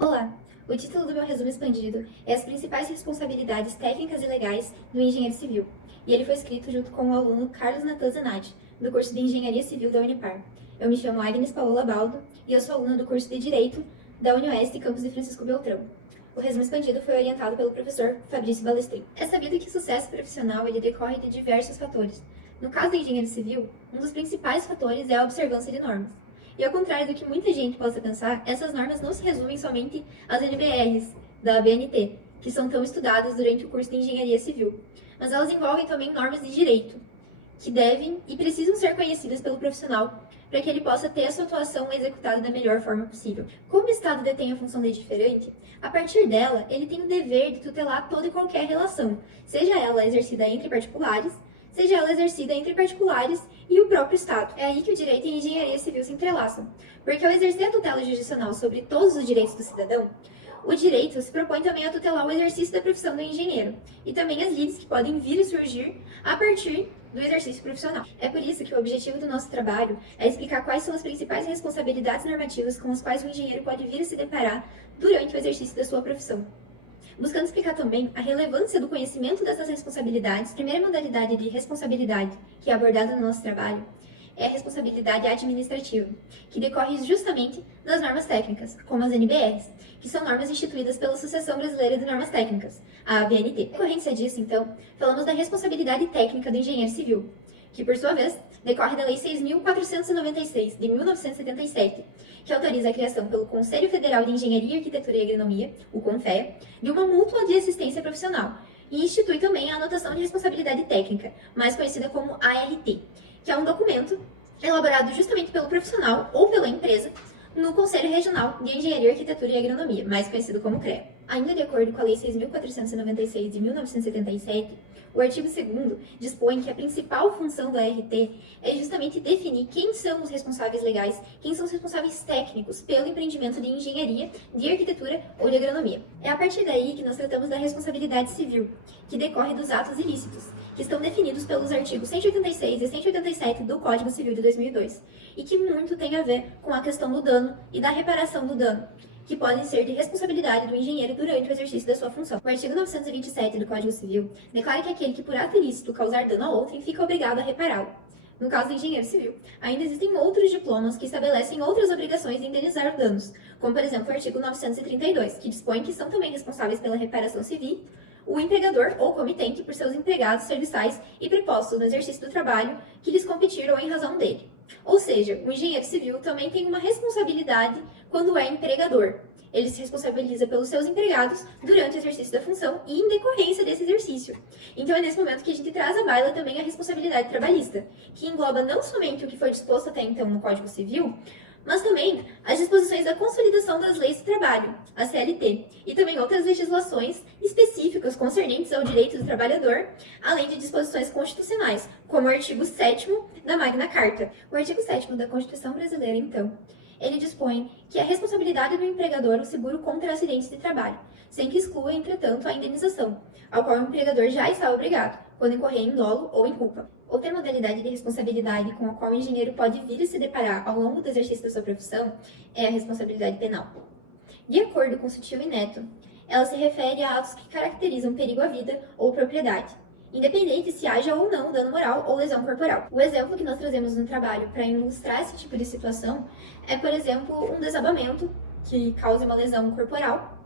Olá! O título do meu resumo expandido é As principais responsabilidades técnicas e legais do engenheiro civil, e ele foi escrito junto com o aluno Carlos Natan Zanatti, do curso de Engenharia Civil da Unipar. Eu me chamo Agnes Paola Baldo e eu sou aluna do curso de Direito da UniOeste, campus de Francisco Beltrão. O resumo expandido foi orientado pelo professor Fabrício Balestrin. É sabido que o sucesso profissional ele decorre de diversos fatores. No caso do engenheiro civil, um dos principais fatores é a observância de normas. E ao contrário do que muita gente possa pensar, essas normas não se resumem somente às NBRs da ABNT, que são tão estudadas durante o curso de Engenharia Civil, mas elas envolvem também normas de direito, que devem e precisam ser conhecidas pelo profissional para que ele possa ter a sua atuação executada da melhor forma possível. Como o Estado detém a função legiferante, a partir dela, ele tem o dever de tutelar toda e qualquer relação, seja ela exercida entre particulares, seja ela exercida entre particulares e o próprio Estado. É aí que o direito e a engenharia civil se entrelaçam, porque ao exercer a tutela jurisdicional sobre todos os direitos do cidadão, o direito se propõe também a tutelar o exercício da profissão do engenheiro, e também as lides que podem vir a surgir a partir do exercício profissional. É por isso que o objetivo do nosso trabalho é explicar quais são as principais responsabilidades normativas com as quais o engenheiro pode vir a se deparar durante o exercício da sua profissão. Buscando explicar também a relevância do conhecimento dessas responsabilidades, a primeira modalidade de responsabilidade que é abordada no nosso trabalho é a responsabilidade administrativa, que decorre justamente das normas técnicas, como as NBRs, que são normas instituídas pela Associação Brasileira de Normas Técnicas, a ABNT. Em decorrência disso, então, falamos da responsabilidade técnica do engenheiro civil, que, por sua vez, decorre da Lei 6.496, de 1977, que autoriza a criação pelo Conselho Federal de Engenharia, Arquitetura e Agronomia, o CONFEA, de uma mútua de assistência profissional, e institui também a anotação de responsabilidade técnica, mais conhecida como ART, que é um documento elaborado justamente pelo profissional ou pela empresa no Conselho Regional de Engenharia, Arquitetura e Agronomia, mais conhecido como CREA. Ainda de acordo com a Lei 6.496 de 1977, o artigo 2º dispõe que a principal função da ART é justamente definir quem são os responsáveis legais, quem são os responsáveis técnicos pelo empreendimento de engenharia, de arquitetura ou de agronomia. É a partir daí que nós tratamos da responsabilidade civil, que decorre dos atos ilícitos, que estão definidos pelos artigos 186 e 187 do Código Civil de 2002, e que muito tem a ver com a questão do dano e da reparação do dano, que podem ser de responsabilidade do engenheiro durante o exercício da sua função. O artigo 927 do Código Civil declara que aquele que por ato ilícito causar dano a outrem fica obrigado a repará-lo. No caso do engenheiro civil, ainda existem outros diplomas que estabelecem outras obrigações de indenizar danos, como por exemplo o artigo 932, que dispõe que são também responsáveis pela reparação civil o empregador ou comitente por seus empregados serviçais e prepostos no exercício do trabalho que lhes competiram em razão dele. Ou seja, o engenheiro civil também tem uma responsabilidade quando é empregador. Ele se responsabiliza pelos seus empregados durante o exercício da função e em decorrência desse exercício. Então é nesse momento que a gente traz à baila também a responsabilidade trabalhista, que engloba não somente o que foi disposto até então no Código Civil, mas também as disposições da consolidação das leis do trabalho, a CLT, e também outras legislações específicas concernentes ao direito do trabalhador, além de disposições constitucionais, como o artigo 7º da Magna Carta. O artigo 7º da Constituição Brasileira, então, ele dispõe que é responsabilidade do empregador o seguro contra acidentes de trabalho, sem que exclua, entretanto, a indenização, ao qual o empregador já está obrigado, quando incorrer em dolo ou em culpa. Outra modalidade de responsabilidade com a qual o engenheiro pode vir a se deparar ao longo do exercício da sua profissão é a responsabilidade penal. De acordo com Sutil e Neto, ela se refere a atos que caracterizam perigo à vida ou propriedade, independente se haja ou não dano moral ou lesão corporal. O exemplo que nós trazemos no trabalho para ilustrar esse tipo de situação é, por exemplo, um desabamento que cause uma lesão corporal,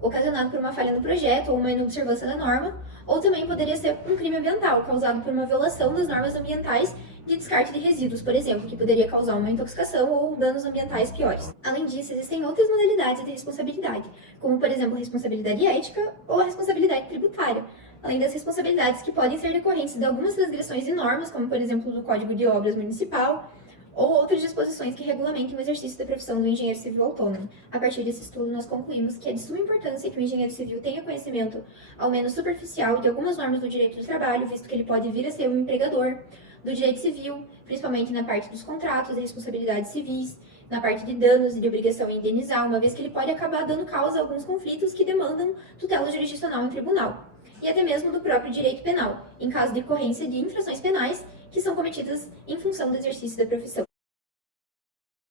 ocasionado por uma falha no projeto ou uma inobservância da norma, ou também poderia ser um crime ambiental, causado por uma violação das normas ambientais de descarte de resíduos, por exemplo, que poderia causar uma intoxicação ou danos ambientais piores. Além disso, existem outras modalidades de responsabilidade, como, por exemplo, a responsabilidade ética ou a responsabilidade tributária, além das responsabilidades que podem ser decorrentes de algumas transgressões de normas, como, por exemplo, do Código de Obras Municipal, ou outras disposições que regulamentem o exercício da profissão do engenheiro civil autônomo. A partir desse estudo, nós concluímos que é de suma importância que o engenheiro civil tenha conhecimento, ao menos superficial, de algumas normas do direito do trabalho, visto que ele pode vir a ser um empregador, do direito civil, principalmente na parte dos contratos e responsabilidades civis, na parte de danos e de obrigação em indenizar, uma vez que ele pode acabar dando causa a alguns conflitos que demandam tutela jurisdicional em tribunal, e até mesmo do próprio direito penal, em caso de ocorrência de infrações penais que são cometidas em função do exercício da profissão.